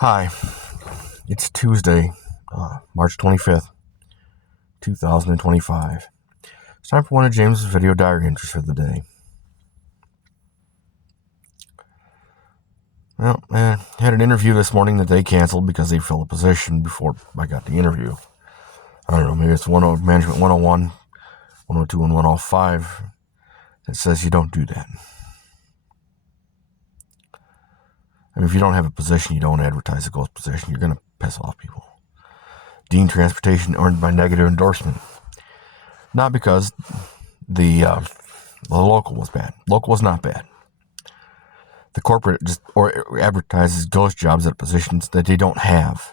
Hi, it's Tuesday, March 25th, 2025. It's time for one of James's video diary entries for the day. Well, I had an interview this morning that they canceled because they filled a position before I got the interview. I don't know, maybe it's Management 101, 102, and 105 that says you don't do that. And if you don't have a position, you don't advertise a ghost position, you're going to piss off people. Dean Transportation earned by negative endorsement. Not because the local was bad. Local was not bad. The corporate just advertises ghost jobs at positions that they don't have.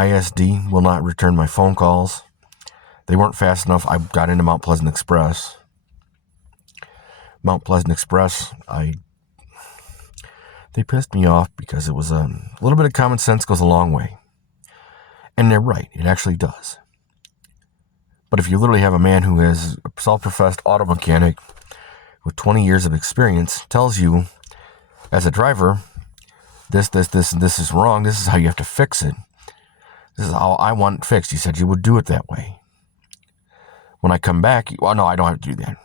ISD will not return my phone calls. They weren't fast enough. I got into Mount Pleasant Express. They pissed me off because it was a little bit of common sense goes a long way. And they're right. It actually does. But if you literally have a man who is a self-professed auto mechanic with 20 years of experience tells you, as a driver, this, and this is wrong. This is how you have to fix it. This is how I want it fixed. You said you would do it that way. When I come back, well, no, I don't have to do that.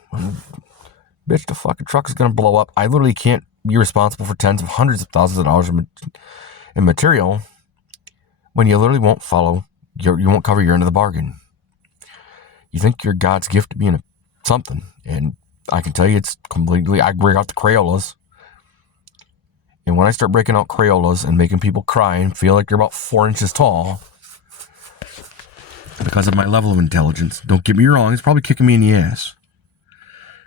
Bitch, the fucking truck is going to blow up. I literally can't be responsible for tens of hundreds of thousands of dollars in material when you literally won't you won't cover your end of the bargain. You think you're God's gift to being something, and I can tell you it's completely, I break out the Crayolas. And when I start breaking out Crayolas and making people cry and feel like they're about 4 inches tall, because of my level of intelligence, don't get me wrong, it's probably kicking me in the ass.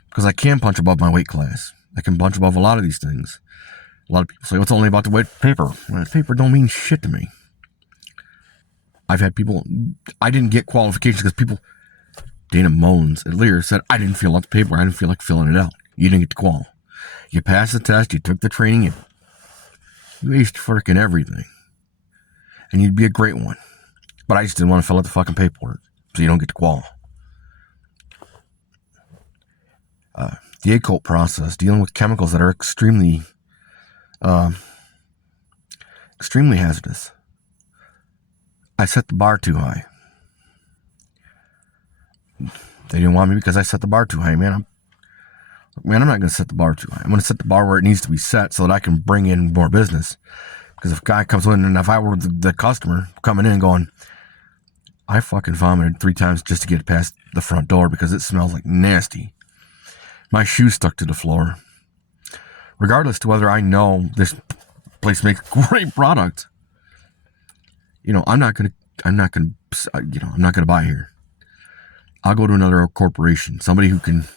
Because I can punch above my weight class. I can punch above a lot of these things. A lot of people say, well, it's only about the weight paper. Well, paper don't mean shit to me. I've had people, I didn't get qualifications because people, Dana Mullins at Lear said, I didn't fill out the paper. I didn't feel like filling it out. You didn't get the qual. You passed the test. You took the training. You aced freaking everything. And you'd be a great one. But I just didn't want to fill out the fucking paperwork. So you don't get the qual. The occult process, dealing with chemicals that are extremely hazardous. I set the bar too high. They didn't want me because I set the bar too high, man. I'm not going to set the bar too high. I'm going to set the bar where it needs to be set so that I can bring in more business. Because if a guy comes in, and if I were the customer coming in going, I fucking vomited 3 times just to get past the front door because it smells like nasty. My shoes stuck to the floor. Regardless to whether I know this place makes great product, I'm not gonna buy here. I'll go to another corporation, somebody who can.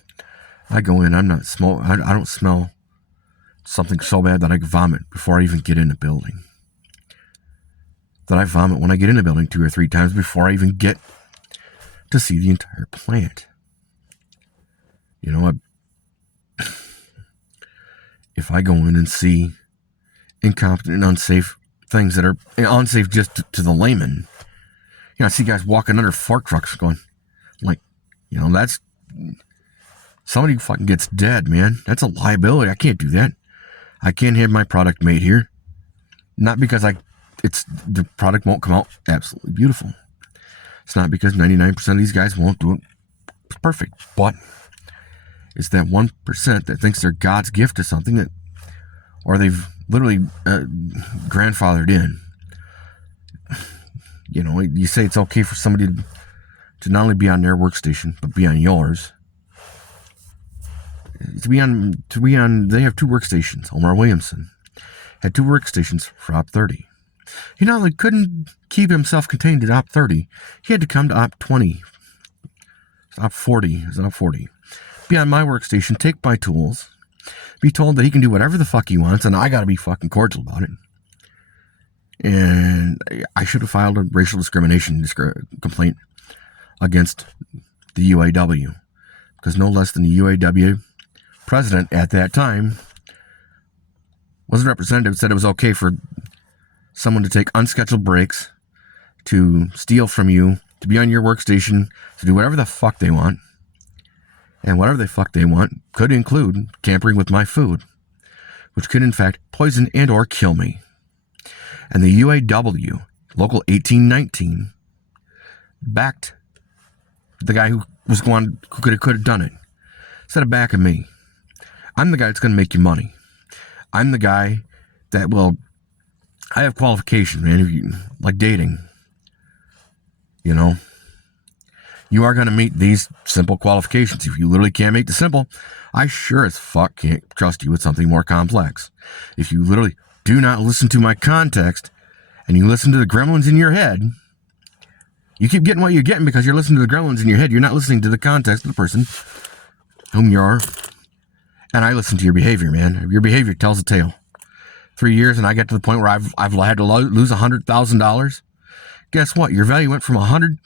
I go in. I don't smell something so bad that I can vomit before I even get in the building. That I vomit when I get in the building 2 or 3 times before I even get to see the entire plant. If I go in and see incompetent and unsafe things that are unsafe just to the layman, I see guys walking under fork trucks going, like, that's, somebody fucking gets dead, man. That's a liability. I can't do that. I can't have my product made here. Not because the product won't come out absolutely beautiful. It's not because 99% of these guys won't do it perfect, but it's that 1% that thinks they're God's gift to something or they've literally grandfathered in. You say it's okay for somebody to not only be on their workstation, but be on yours. They have 2 workstations. Omar Williamson had 2 workstations for Op 30. He not only couldn't keep himself contained at Op 30, he had to come to Op 20. Op 40. It was Op 40. Be on my workstation, take my tools, be told that he can do whatever the fuck he wants, and I gotta be fucking cordial about it. And I should have filed a racial discrimination complaint against the UAW, because no less than the UAW president at that time was a representative, said it was okay for someone to take unscheduled breaks, to steal from you, to be on your workstation, to do whatever the fuck they want. And whatever the fuck they want could include tampering with my food, which could in fact poison and or kill me. And the UAW, Local 1819, backed the guy who could have done it. Instead of backing me, I'm the guy that's going to make you money. I'm the guy that I have qualifications, man. Like dating, you are going to meet these simple qualifications. If you literally can't make the simple, I sure as fuck can't trust you with something more complex. If you literally do not listen to my context and you listen to the gremlins in your head, you keep getting what you're getting because you're listening to the gremlins in your head. You're not listening to the context of the person whom you are. And I listen to your behavior, man. Your behavior tells a tale. 3 years and I get to the point where I've had to lose $100,000. Guess what? Your value went from 100,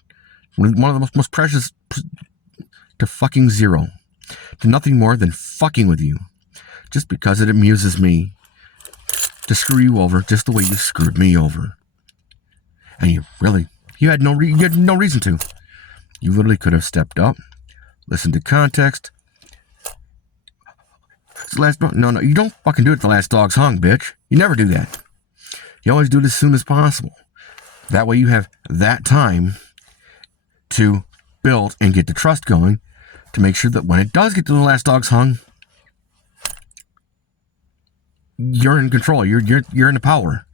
one of the most precious, to fucking zero. To nothing more than fucking with you. Just because it amuses me to screw you over just the way you screwed me over. And you had no reason to. You literally could have stepped up, listened to context. No, you don't fucking do it the last dog's hung, bitch. You never do that. You always do it as soon as possible. That way you have that time to build and get the trust going to make sure that when it does get to the last dog's hung, you're in control. You're in the power.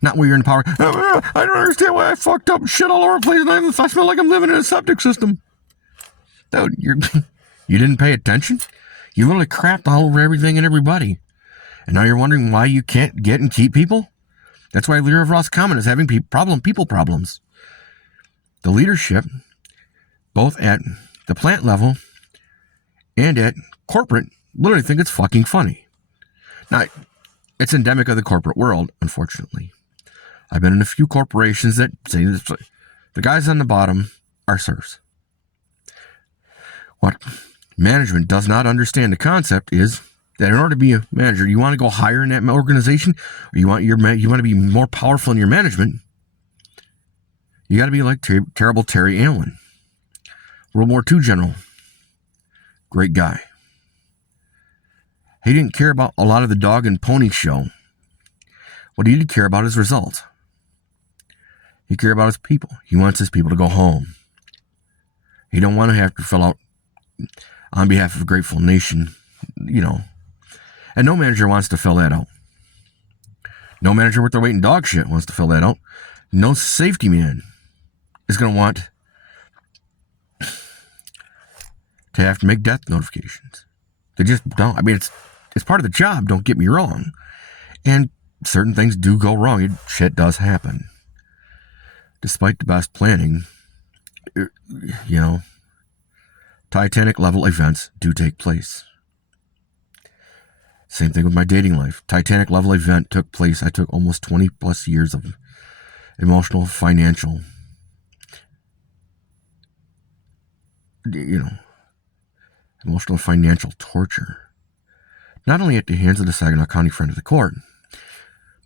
Not where you're in the power. I don't understand why I fucked up shit all over the place and I smell like I'm living in a septic system. No, you didn't pay attention? You literally crapped all over everything and everybody. And now you're wondering why you can't get and keep people? That's why Leader of Ross Common is having people problems. The leadership, both at the plant level and at corporate, literally think it's fucking funny. Now, it's endemic of the corporate world, unfortunately. I've been in a few corporations that say the guys on the bottom are serfs. What management does not understand the concept is that in order to be a manager, you want to go higher in that organization, or you want to be more powerful in your management. You got to be like terrible Terry Allen, World War II general, great guy. He didn't care about a lot of the dog and pony show. What he did care about is results. He cared about his people. He wants his people to go home. He don't want to have to fill out on behalf of a grateful nation, And no manager wants to fill that out. No manager with their weight in dog shit wants to fill that out. No safety man is going to want to have to make death notifications. They just don't. I mean, it's part of the job, don't get me wrong. And certain things do go wrong. Shit does happen. Despite the best planning, Titanic level events do take place. Same thing with my dating life. Titanic level event took place. I took almost 20 plus years of emotional, financial, emotional, financial torture. Not only at the hands of the Saginaw County friend of the court,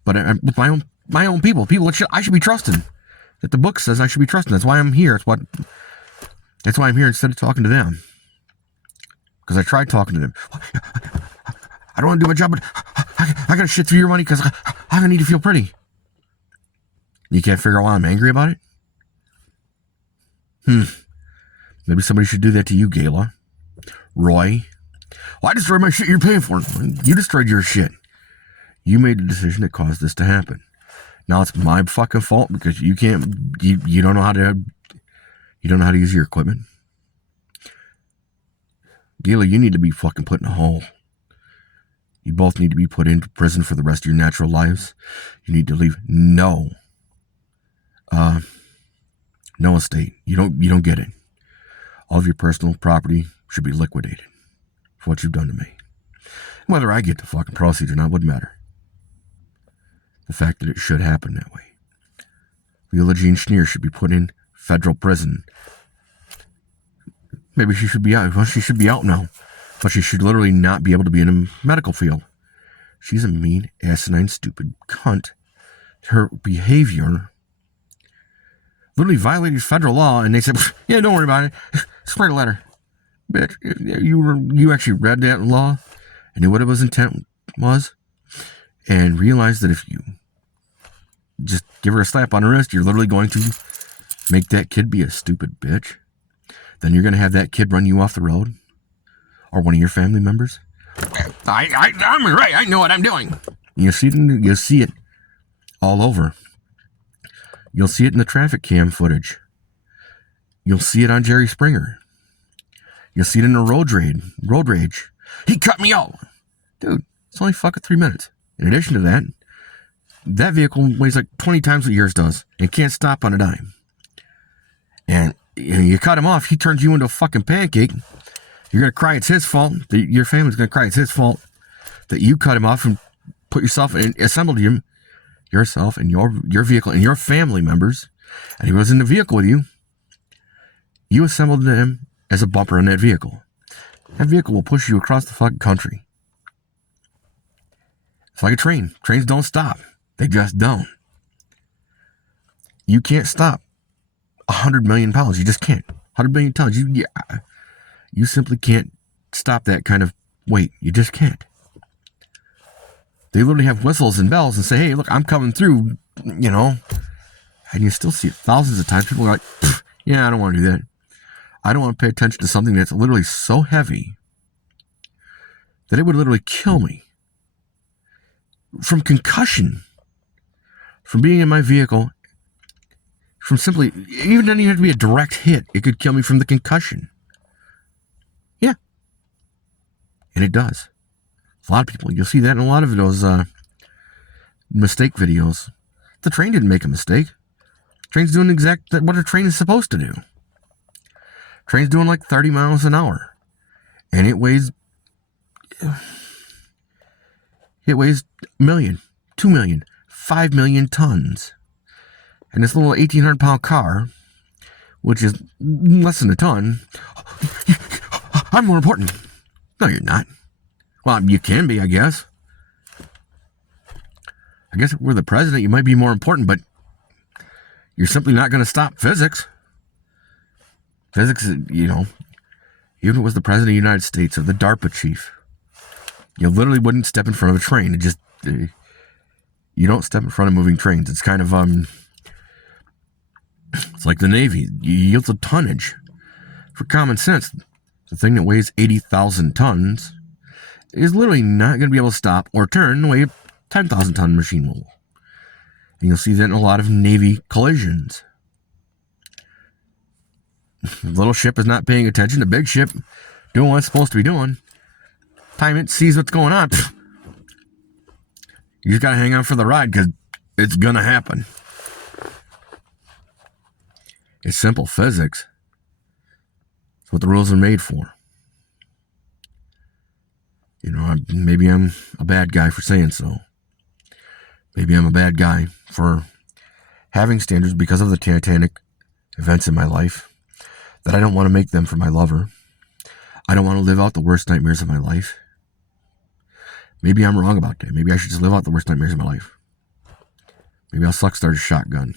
but with my own people that I should be trusting. That the book says I should be trusting. That's why I'm here. That's why I'm here instead of talking to them. Because I tried talking to them. I don't want to do my job, but I got to shit through your money because I'm going to need to feel pretty. You can't figure out why I'm angry about it? Maybe somebody should do that to you, Gayla. Roy. Well, I destroyed my shit you're paying for. You destroyed your shit. You made the decision that caused this to happen. Now it's my fucking fault because you don't know how to use your equipment. Gayla, you need to be fucking put in a hole. You both need to be put into prison for the rest of your natural lives. You need to leave no estate. You don't get it. All of your personal property should be liquidated for what you've done to me. Whether I get the fucking proceeds or not wouldn't matter. The fact that it should happen that way. Leila Jean Schneer should be put in federal prison. Maybe she should be out. Well, she should be out now. But she should literally not be able to be in a medical field. She's a mean, asinine, stupid cunt. Her behavior literally violated federal law, and they said, yeah, don't worry about it. Just write a letter. Bitch, you actually read that law and knew what it was intent was, and realized that if you just give her a slap on the wrist, you're literally going to make that kid be a stupid bitch. Then you're going to have that kid run you off the road, or one of your family members. I'm right. I know what I'm doing. You'll see it all over. You'll see it in the traffic cam footage. You'll see it on Jerry Springer. You'll see it in the road rage. He cut me out. Dude, it's only fucking 3 minutes. In addition to that, that vehicle weighs like 20 times what yours does and can't stop on a dime. And you cut him off, he turns you into a fucking pancake. You're going to cry it's his fault. Your family's going to cry it's his fault that you cut him off and put yourself and assembled yourself and your vehicle and your family members. And he was in the vehicle with you. You assembled him as a bumper in that vehicle. That vehicle will push you across the fucking country. It's like a train. Trains don't stop. They just don't. You can't stop 100 million pounds. You just can't. 100 million tons. You simply can't stop that kind of weight. You just can't. They literally have whistles and bells and say, hey, look, I'm coming through, And you still see it thousands of times. People are like, yeah, I don't want to do that. I don't want to pay attention to something that's literally so heavy that it would literally kill me. From concussion, from being in my vehicle, from simply, even doesn't even have to be a direct hit, it could kill me from the concussion. Yeah. And it does. A lot of people, you'll see that in a lot of those mistake videos. The train didn't make a mistake. The train's doing what a train is supposed to do. Train's doing like 30 miles an hour. And it weighs a million, 2 million, 5 million tons. And this little 1,800 pound car, which is less than a ton, I'm more important. No, you're not. Well, you can be, I guess. I guess if we're the president, you might be more important, but you're simply not going to stop physics. Physics, even if it was the president of the United States or the DARPA chief, you literally wouldn't step in front of a train. You don't step in front of moving trains. It's kind of, it's like the Navy. You yield a tonnage. For common sense, the thing that weighs 80,000 tons is literally not going to be able to stop or turn the way a 10,000 ton machine will. And you'll see that in a lot of Navy collisions. The little ship is not paying attention. The big ship doing what it's supposed to be doing. Time it sees what's going on. You just got to hang on for the ride because it's going to happen. It's simple physics. It's what the rules are made for. Maybe I'm a bad guy for saying so. Maybe I'm a bad guy for having standards because of the Titanic events in my life, that I don't want to make them for my lover. I don't want to live out the worst nightmares of my life. Maybe I'm wrong about that. Maybe I should just live out the worst nightmares of my life. Maybe I'll start a shotgun.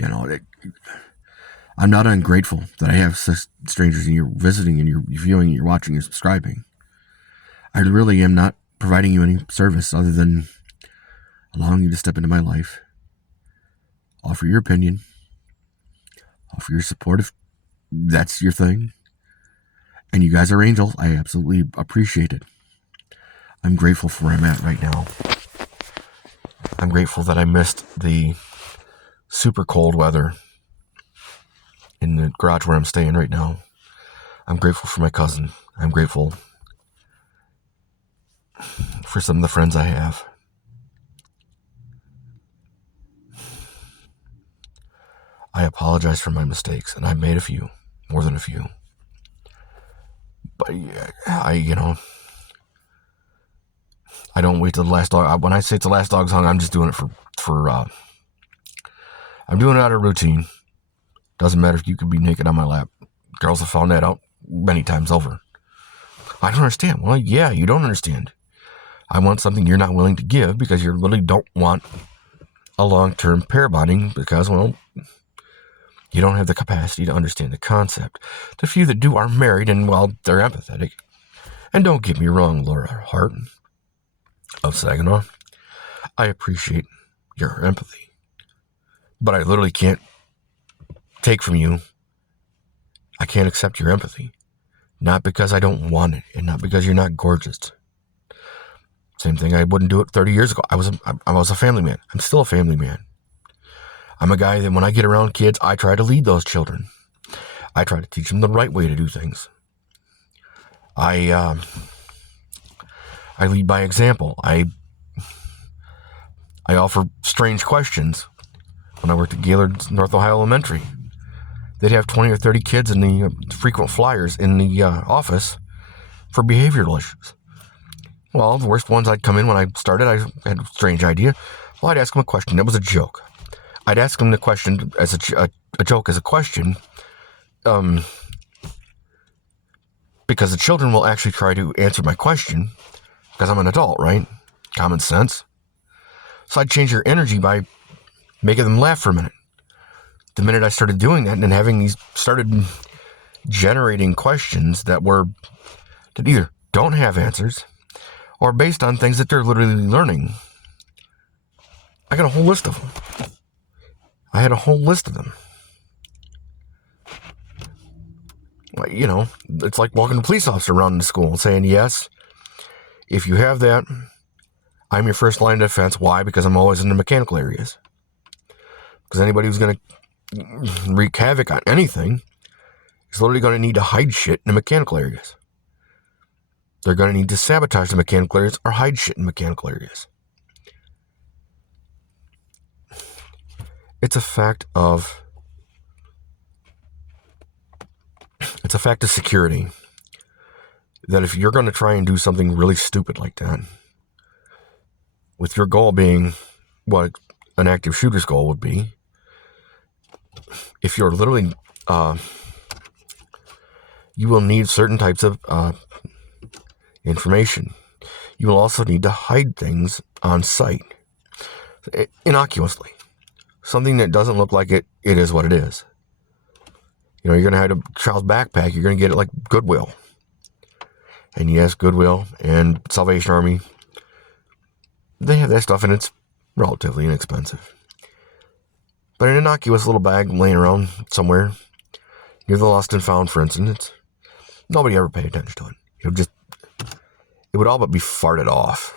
I'm not ungrateful that I have such strangers and you're visiting and you're viewing and you're watching and subscribing. I really am not providing you any service other than allowing you to step into my life, offer your opinion, offer your support if that's your thing. And you guys are angels. I absolutely appreciate it. I'm grateful for where I'm at right now. I'm grateful that I missed the super cold weather in the garage where I'm staying right now. I'm grateful for my cousin. I'm grateful for some of the friends I have. I apologize for my mistakes, and I've made a few, more than a few. But I don't wait till the last dog. When I say it's the last dog's hung, I'm just doing it for I'm doing it out of routine. Doesn't matter if you could be naked on my lap. Girls have found that out many times over. I don't understand. Well, yeah, you don't understand. I want something you're not willing to give because you really don't want a long-term pair bonding because, well, you don't have the capacity to understand the concept. The few that do are married and, well, they're empathetic. And don't get me wrong, Laura Hart of Saginaw. I appreciate your empathy. But I literally can't take from you. I can't accept your empathy. Not because I don't want it, and not because you're not gorgeous. Same thing, I wouldn't do it 30 years ago. I was a family man. I'm still a family man. I'm a guy that when I get around kids, I try to lead those children. I try to teach them the right way to do things. I lead by example. I offer strange questions. When I worked at Gaylord North Ohio Elementary, they'd have 20 or 30 kids in the frequent flyers in the office for behavioral issues. Well, the worst ones, I'd come in when I started, I had a strange idea. Well, I'd ask them a question. It was a joke. I'd ask them the question as a joke, as a question, because the children will actually try to answer my question, because I'm an adult, right? Common sense. So I'd change their energy by making them laugh for a minute. The minute I started doing that and having these, started generating questions that either don't have answers or based on things that they're literally learning. I got a whole list of them. I had a whole list of them. You know, it's like walking a police officer around the school and saying, yes, if you have that, I'm your first line of defense. Why? Because I'm always in the mechanical areas. Because anybody who's going to wreak havoc on anything is literally going to need to hide shit in the mechanical areas. They're going to need to sabotage the mechanical areas or hide shit in mechanical areas. It's a fact of security that if you're going to try and do something really stupid like that, with your goal being what an active shooter's goal would be, if you're literally, you will need certain types of information. You will also need to hide things on site, innocuously. Something that doesn't look like it is what it is. You know, you're going to hide a child's backpack, you're going to get it like Goodwill. And yes, Goodwill and Salvation Army, they have that stuff and it's relatively inexpensive. But an innocuous little bag laying around somewhere near the lost and found, for instance, nobody ever paid attention to it. It would all but be farted off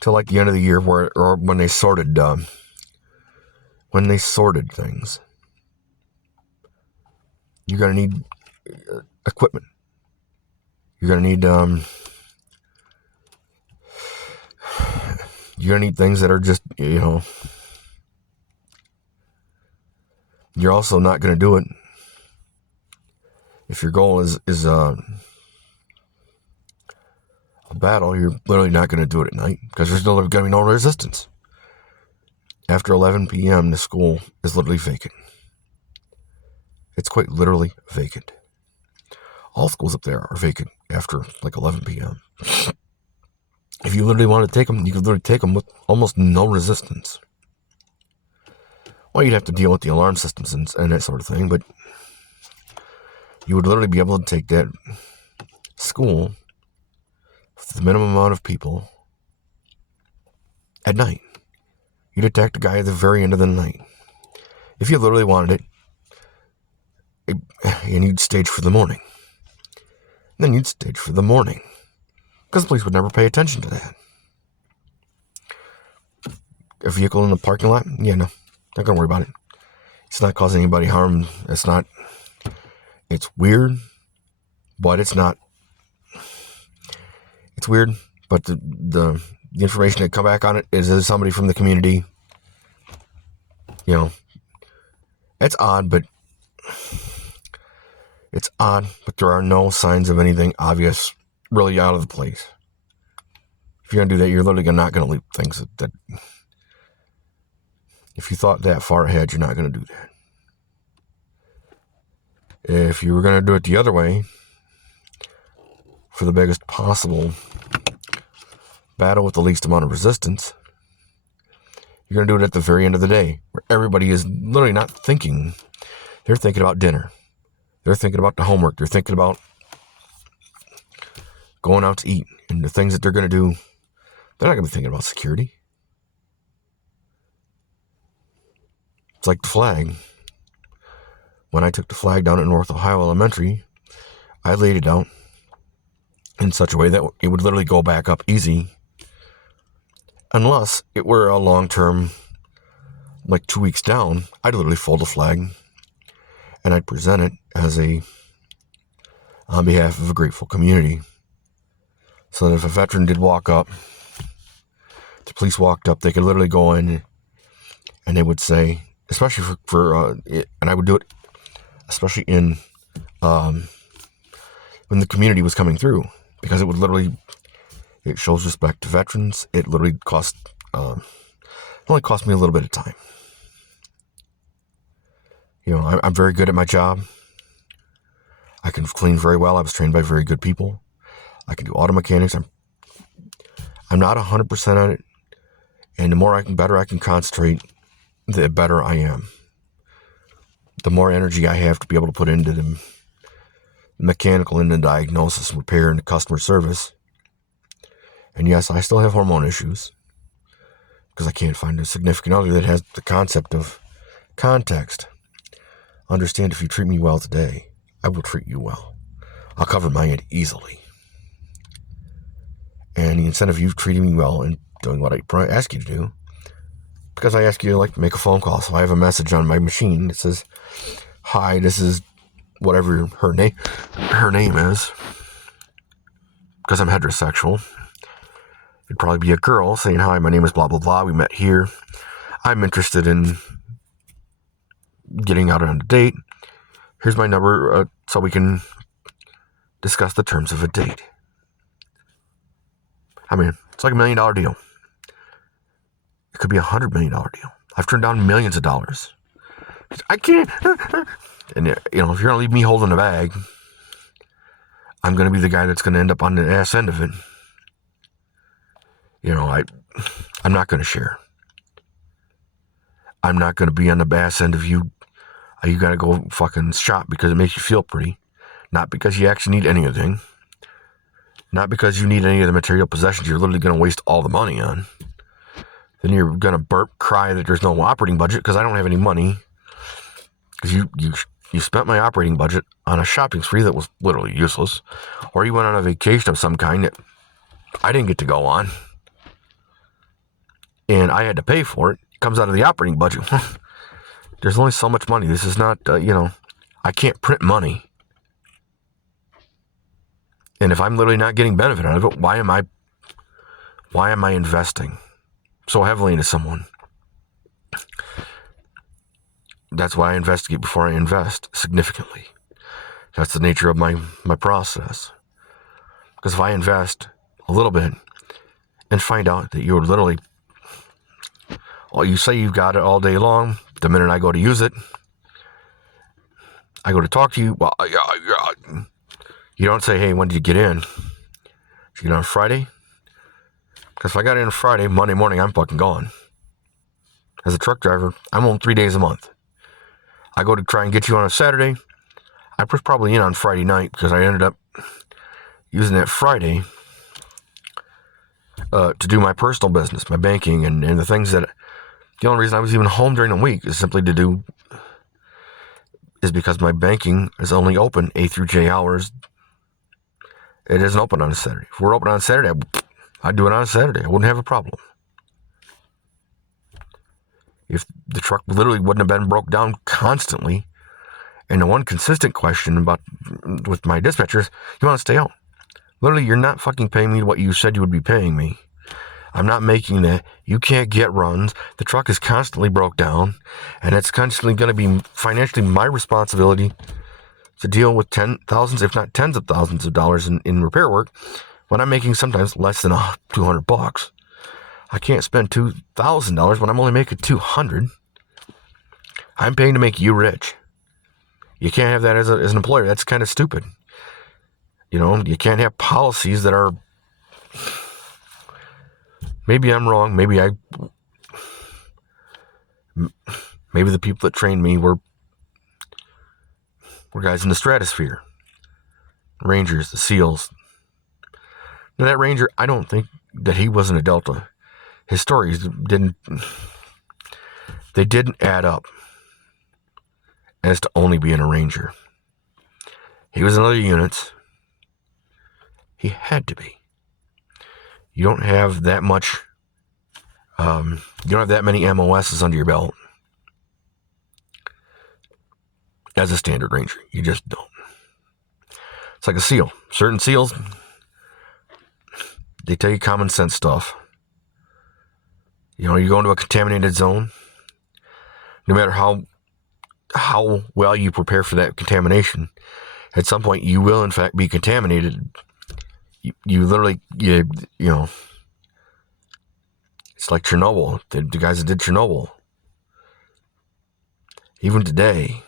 till like the end of the year, or when they sorted things. You're gonna need equipment. You're gonna need things that are just, you know. You're also not gonna do it if your goal is a battle. You're literally not gonna do it at night because there's gonna be no resistance. After 11 p.m., the school is literally vacant. It's quite literally vacant. All schools up there are vacant after like 11 p.m. If you literally want to take them, you could literally take them with almost no resistance. Well, you'd have to deal with the alarm systems and that sort of thing, but you would literally be able to take that school with the minimum amount of people at night. You'd attack the guy at the very end of the night. If you literally wanted it, and you'd stage for the morning. Then you'd stage for the morning. Because the police would never pay attention to that. A vehicle in the parking lot? Yeah, no. Not gonna worry about it. It's not causing anybody harm. It's weird, but it's not. It's weird, but the information that come back on it is somebody from the community. You know, it's odd, but there are no signs of anything obvious really out of the place. If you're going to do that, you're literally not going to leave things that if you thought that far ahead, you're not going to do that. If you were going to do it the other way, for the biggest possible battle with the least amount of resistance, you're going to do it at the very end of the day, where everybody is literally not thinking. They're thinking about dinner. They're thinking about the homework. They're thinking about going out to eat and the things that they're going to do. They're not going to be thinking about security. like the flag. When I took the flag down at North Ohio Elementary, I laid it out in such a way that it would literally go back up easy, unless it were a long-term, like 2 weeks down. I'd literally fold the flag and I'd present it as on behalf of a grateful community. So that if a veteran did walk up, the police walked up, they could literally go in and they would say, especially and I would do it, especially in when the community was coming through, because it shows respect to veterans. It literally only cost me a little bit of time. I'm very good at my job. I can clean very well. I was trained by very good people. I can do auto mechanics. I'm not 100% at it. And the better I can concentrate, the better I am. The more energy I have to be able to put into the mechanical, into diagnosis and repair and the customer service. And yes, I still have hormone issues because I can't find a significant other that has the concept of context. Understand, if you treat me well today, I will treat you well. I'll cover my end easily. And the incentive of you treating me well and doing what I ask you to do, because I ask you to make a phone call. So I have a message on my machine that says, "Hi, this is whatever her name is." Because I'm heterosexual, it'd probably be a girl saying, "Hi, my name is blah, blah, blah. We met here. I'm interested in getting out on a date. Here's my number so we can discuss the terms of a date." I mean, it's like $1 million deal. It could be $100 million deal. I've turned down millions of dollars. I can't. And if you're going to leave me holding the bag, I'm going to be the guy that's going to end up on the ass end of it. I'm not going to share. I'm not going to be on the ass end of you. You got to go fucking shop because it makes you feel pretty. Not because you actually need anything. Not because you need any of the material possessions you're literally going to waste all the money on. Then you're going to cry that there's no operating budget because I don't have any money. Because you spent my operating budget on a shopping spree that was literally useless. Or you went on a vacation of some kind that I didn't get to go on. And I had to pay for it. It comes out of the operating budget. There's only so much money. This is not, I can't print money. And if I'm literally not getting benefit out of it, why am I investing so heavily into someone? That's why I investigate before I invest significantly. That's the nature of my process. Because if I invest a little bit and find out that you're literally, you say you've got it all day long, the minute I go to use it, I go to talk to you, well, you don't say, "Hey, when did you get in? Did you get on Friday?" Because if I got in Friday, Monday morning, I'm fucking gone. As a truck driver, I'm on 3 days a month. I go to try and get you on a Saturday. I was probably in on Friday night because I ended up using that Friday to do my personal business, my banking, and the things that... The only reason I was even home during the week is because my banking is only open A through J hours. It isn't open on a Saturday. If we're open on a Saturday, I'd do it on a Saturday. I wouldn't have a problem. If the truck literally wouldn't have been broke down constantly, and the one consistent question with my dispatchers, "You want to stay out?" Literally, you're not fucking paying me what you said you would be paying me. I'm not making that. You can't get runs. The truck is constantly broke down, and it's constantly going to be financially my responsibility to deal with thousands, if not tens of thousands of dollars in repair work when I'm making sometimes less than $200. I can't spend $2,000 when I'm only making $200. I'm paying to make you rich. You can't have that as an employer. That's kind of stupid. You can't have policies that are... Maybe I'm wrong. Maybe the people that trained me were guys in the stratosphere. Rangers, the SEALs. Now that Ranger, I don't think that he wasn't a Delta. His stories didn't add up. as to only being a ranger. He was in other units. He had to be. You don't have that much, you don't have that many MOSs under your belt as a standard ranger. You just don't. It's like a SEAL. Certain SEALs, they tell you common sense stuff. You go into a contaminated zone, no matter how well you prepare for that contamination, at some point you will in fact be contaminated. You literally, it's like Chernobyl, the guys that did Chernobyl. Even today,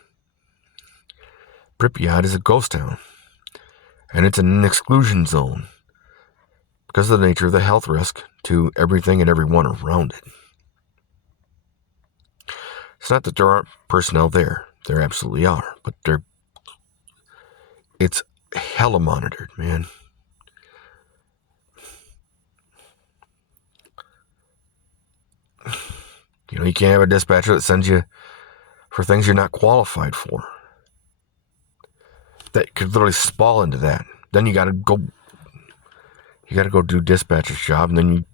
Pripyat is a ghost town, and it's an exclusion zone because of the nature of the health risk to everything and everyone around it. It's not that there aren't personnel there. There absolutely are, but it's hella monitored, man. You can't have a dispatcher that sends you for things you're not qualified for. That could literally spawn into that. Then you gotta go do dispatcher's job, and then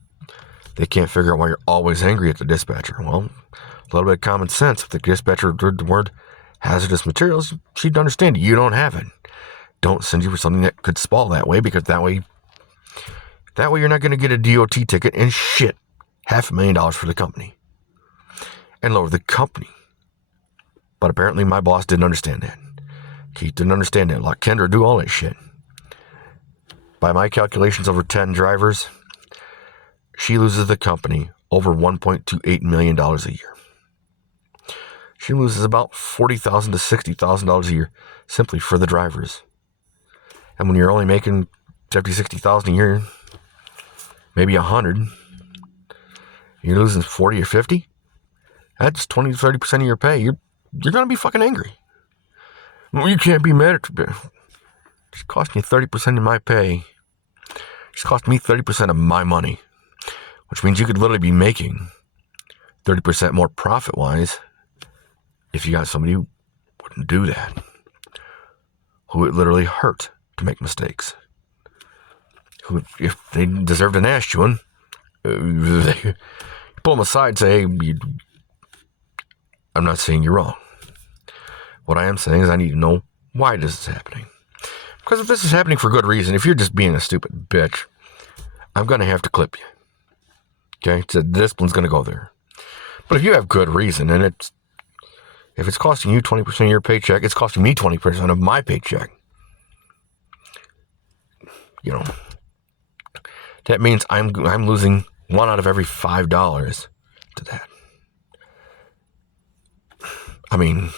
they can't figure out why you're always angry at the dispatcher. Well, a little bit of common sense. If the dispatcher heard the word hazardous materials, she'd understand it. You don't have it. Don't send you for something that could spawn that way, because that way you're not gonna get a DOT ticket and shit $500,000 for the company. And lower the company. But apparently my boss didn't understand that. Keith didn't understand that. Let Kendra do all that shit. By my calculations, over 10 drivers, she loses the company over $1.28 million a year. She loses about $40,000 to $60,000 a year simply for the drivers. And when you're only making $50,000, $60,000 a year, maybe 100, you're losing 40 or 50. That's 20 to 30% of your pay. You're gonna be fucking angry. Well, you can't be mad at it. It's costing you 30% of my pay. It's costing me 30% of my money, which means you could literally be making 30% more profit-wise if you got somebody who wouldn't do that, who it literally hurt to make mistakes, who, if they deserved an ass chewing, they pull them aside and say, hey, I'm not saying you're wrong. What I am saying is I need to know why this is happening. Because if this is happening for good reason, if you're just being a stupid bitch, I'm going to have to clip you. Okay? So the discipline's going to go there. But if you have good reason, and if it's costing you 20% of your paycheck, it's costing me 20% of my paycheck. That means I'm losing $1 out of every $5 to that. I mean,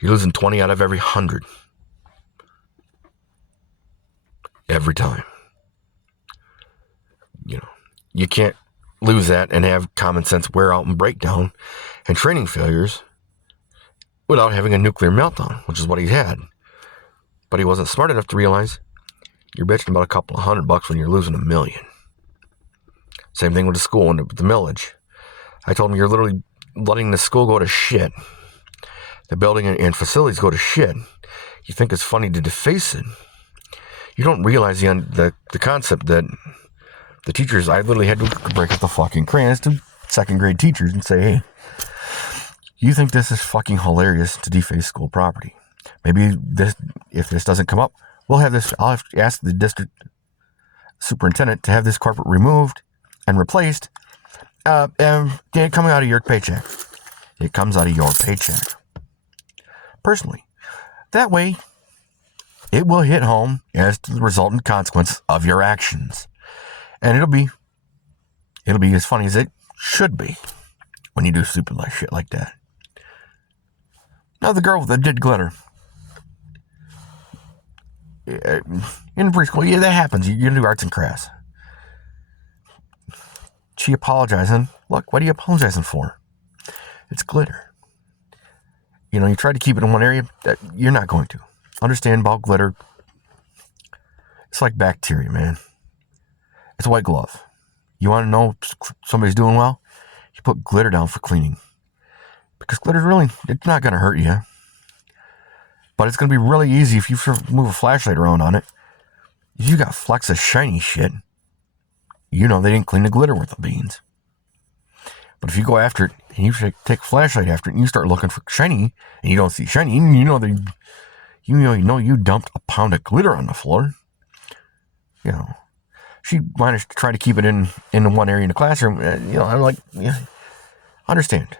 you're losing 20 out of every 100 every time. You can't lose that and have common sense wear out and breakdown and training failures without having a nuclear meltdown, which is what he had. But he wasn't smart enough to realize you're bitching about a couple of $100 when you're losing $1 million. Same thing with the school and the millage. I told him you're literally letting the school go to shit. The building and facilities go to shit. You think it's funny to deface it. You don't realize the concept that the teachers, I literally had to break up the fucking crayons to second grade teachers and say, hey, you think this is fucking hilarious to deface school property? Maybe if this doesn't come up, I'll have to ask the district superintendent to have this carpet removed and replaced, and coming out of your paycheck. It comes out of your paycheck. Personally. That way, it will hit home as to the resultant consequence of your actions. And it'll be as funny as it should be when you do stupid shit like that. Now, the girl that did glitter in preschool, yeah, that happens. You do arts and crafts. She apologizing. Look, what are you apologizing for? It's glitter. You try to keep it in one area, that you're not going to. Understand about glitter. It's like bacteria, man. It's a white glove. You want to know if somebody's doing well? You put glitter down for cleaning. Because glitter's it's not going to hurt you. But it's going to be really easy if you move a flashlight around on it. If you got flecks of shiny shit, they didn't clean the glitter with the beans. But if you go after it and you take a flashlight after it and you start looking for shiny and you don't see shiny, you dumped a pound of glitter on the floor. She managed to try to keep it in one area in the classroom. I'm like, yeah, understand.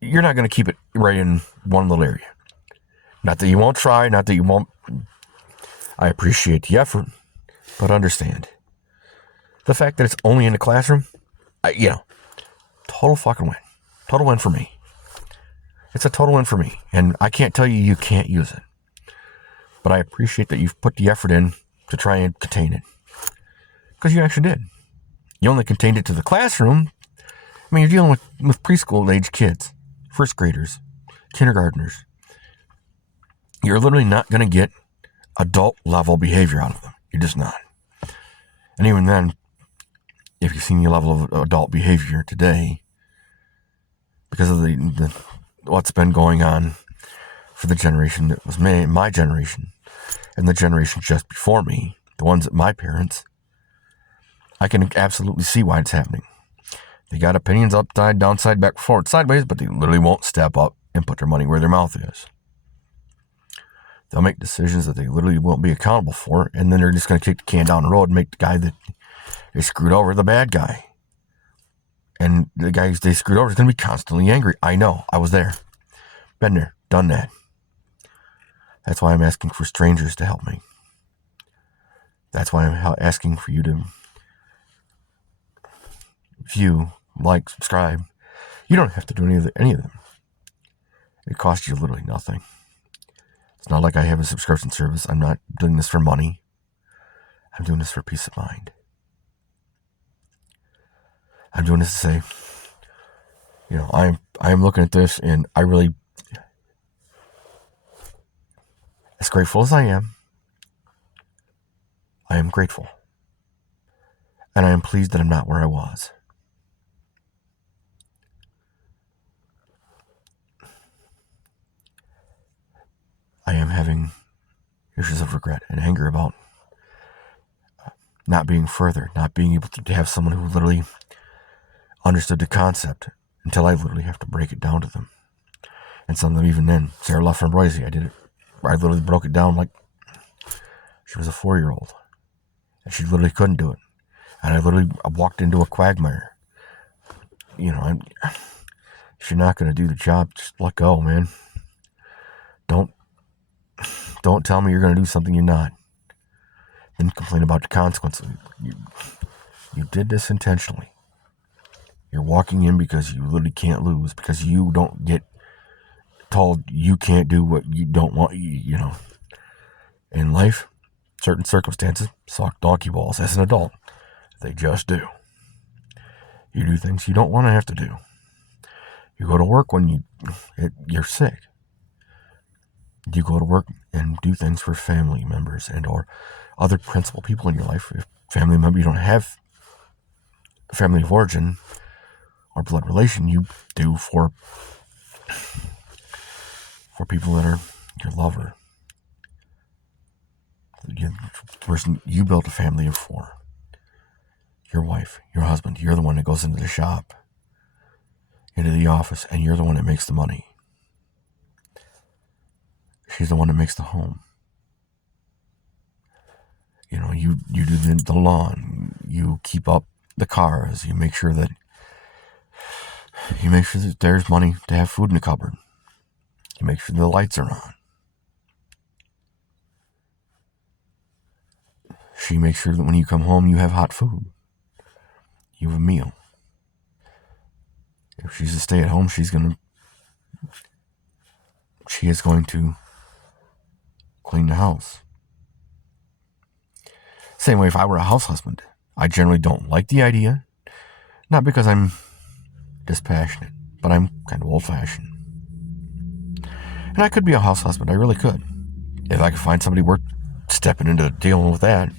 You're not going to keep it right in one little area. Not that you won't try, not that you won't. I appreciate the effort, but understand. The fact that it's only in the classroom, total fucking win. Total win for me. It's a total win for me. And I can't tell you can't use it. But I appreciate that you've put the effort in to try and contain it. Because you actually did. You only contained it to the classroom. I mean, you're dealing with preschool age kids, first graders, kindergartners. You're literally not going to get adult level behavior out of them. You're just not. And even then, if you've seen your level of adult behavior today, because of the what's been going on for the generation that was my generation, and the generation just before me, the ones that my parents, I can absolutely see why it's happening. They got opinions upside, downside, back, forward, sideways, but they literally won't step up and put their money where their mouth is. They'll make decisions that they literally won't be accountable for, and then they're just going to kick the can down the road and make the guy that they screwed over the bad guy. And the guy they screwed over is going to be constantly angry. I know. I was there. Been there. Done that. That's why I'm asking for strangers to help me. That's why I'm asking for you to view, like, subscribe. You don't have to do any of them. It costs you literally nothing. It's not like I have a subscription service. I'm not doing this for money. I'm doing this for peace of mind. I'm doing this to say, I'm looking at this and I really, as grateful as I am grateful. And I am pleased that I'm not where I was. I am having issues of regret and anger about not being further, not being able to have someone who literally understood the concept until I literally have to break it down to them. And some of them, even then, Sarah Love from Boise, I literally broke it down like she was a 4-year-old. And she literally couldn't do it. And I walked into a quagmire. If you're not going to do the job, just let go, man. Don't tell me you're going to do something you're not. Then complain about the consequences. You did this intentionally. You're walking in because you literally can't lose, because you don't get told you can't do what you don't want, In life, certain circumstances suck donkey balls as an adult. They just do. You do things you don't want to have to do. You go to work when you're sick. You go to work and do things for family members and or other principal people in your life. If family member you don't have a family of origin or blood relation, you do for people that are your lover. The person you built a family of for. Your wife, your husband, you're the one that goes into the shop, into the office, and you're the one that makes the money. She's the one that makes the home. You do the lawn, you keep up the cars, you make sure that there's money to have food in the cupboard. You make sure the lights are on. She makes sure that when you come home, you have hot food. You have a meal. If she's a stay-at-home, she is going to clean the house. Same way if I were a house husband. I generally don't like the idea. Not because I'm dispassionate, but I'm kind of old-fashioned. And I could be a house husband. I really could. If I could find somebody worth stepping into dealing with that,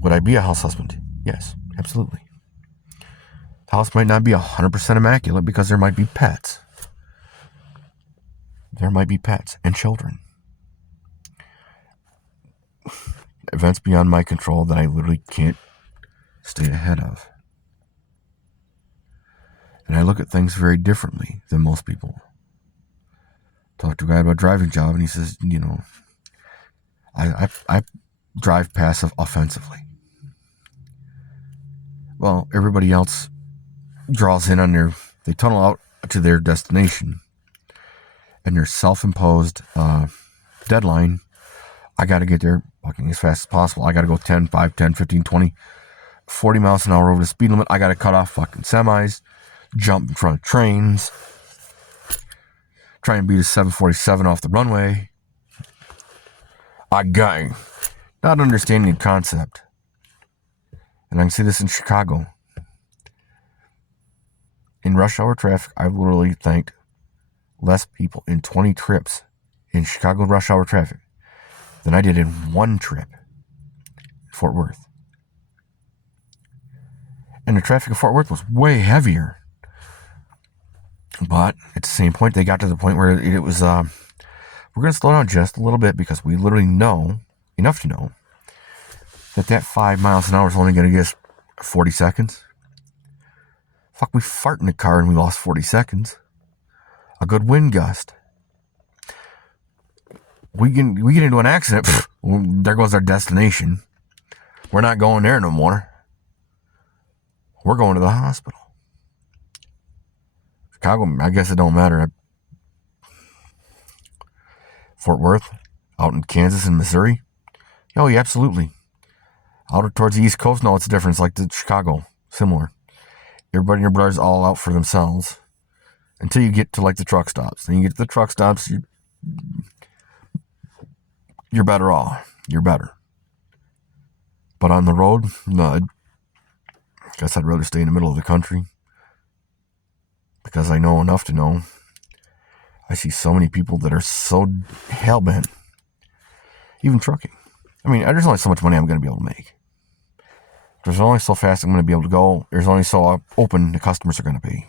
would I be a house husband? Yes, absolutely. house might not be 100% immaculate because there might be pets. There might be pets and children. Events beyond my control that I literally can't stay ahead of. And I look at things very differently than most people. Talked to a guy about a driving job, and he says, I drive passive offensively. Well, everybody else draws in on they tunnel out to their destination, and their self-imposed deadline, I got to get there fucking as fast as possible. I got to go 10, 5, 10, 15, 20, 40 miles an hour over the speed limit. I got to cut off fucking semis, jump in front of trains, try and beat a 747 off the runway. Not understanding the concept. And I can see this in Chicago. In rush hour traffic, I've literally thanked less people in 20 trips in Chicago rush hour traffic than I did in one trip in Fort Worth. And the traffic in Fort Worth was way heavier. But at the same point, they got to the point where it was, we're going to slow down just a little bit because we literally know, enough to know, that 5 miles an hour is only going to get us 40 seconds. Fuck, we fart in the car and we lost 40 seconds. A good wind gust. We get into an accident, there goes our destination. We're not going there no more. We're going to the hospital. Chicago, I guess it don't matter. Fort Worth, out in Kansas and Missouri. Oh, yeah, absolutely. Out towards the East Coast, no, it's different. It's like the Chicago, similar. Everybody and your brother's all out for themselves until you get to like the truck stops. Then you get to the truck stops, you're better off. You're better. But on the road, no, I guess I'd rather stay in the middle of the country because I know enough to know. I see so many people that are so hell-bent. Even trucking. I mean, there's only so much money I'm going to be able to make. There's only so fast I'm going to be able to go. There's only so open the customers are going to be.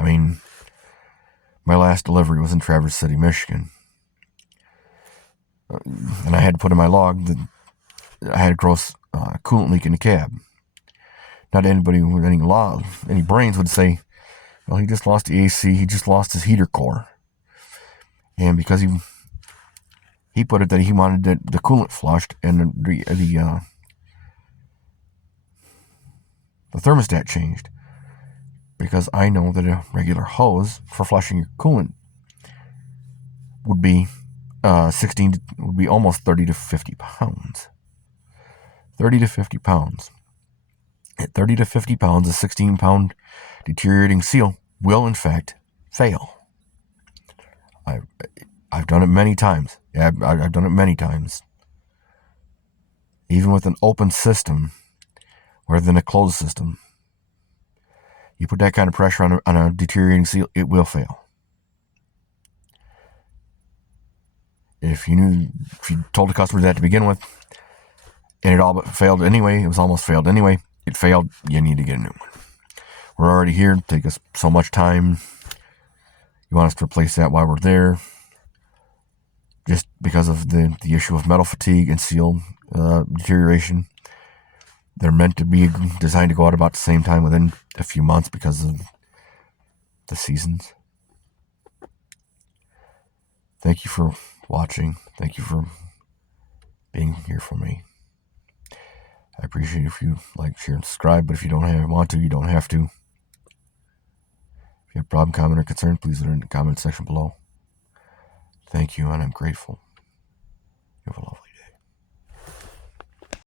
I mean, my last delivery was in Traverse City, Michigan. And I had to put in my log that I had a gross coolant leak in the cab. Not anybody with any brains would say, well, he just lost the AC, he just lost his heater core. And because he put it that he wanted the coolant flushed and the thermostat changed. Because I know that a regular hose for flushing your coolant would be would be almost 30 to 50 pounds. 30 to 50 pounds. At 30 to 50 pounds, a 16-pound deteriorating seal will, in fact, fail. I've done it many times. Yeah, I've done it many times. Even with an open system, rather than a closed system, you put that kind of pressure on a deteriorating seal, it will fail. If you told the customer that to begin with, and it all but failed anyway, it was almost failed anyway, it failed, you need to get a new one. We're already here, it'll take us so much time. You want us to replace that while we're there, just because of the issue of metal fatigue and seal deterioration. They're meant to be designed to go out about the same time within a few months because of the seasons. Thank you for watching. Thank you for being here for me. I appreciate it if you like, share, and subscribe, but if you don't want to, you don't have to. If you have a problem, comment, or concern, please leave it in the comment section below. Thank you, and I'm grateful. You have a lovely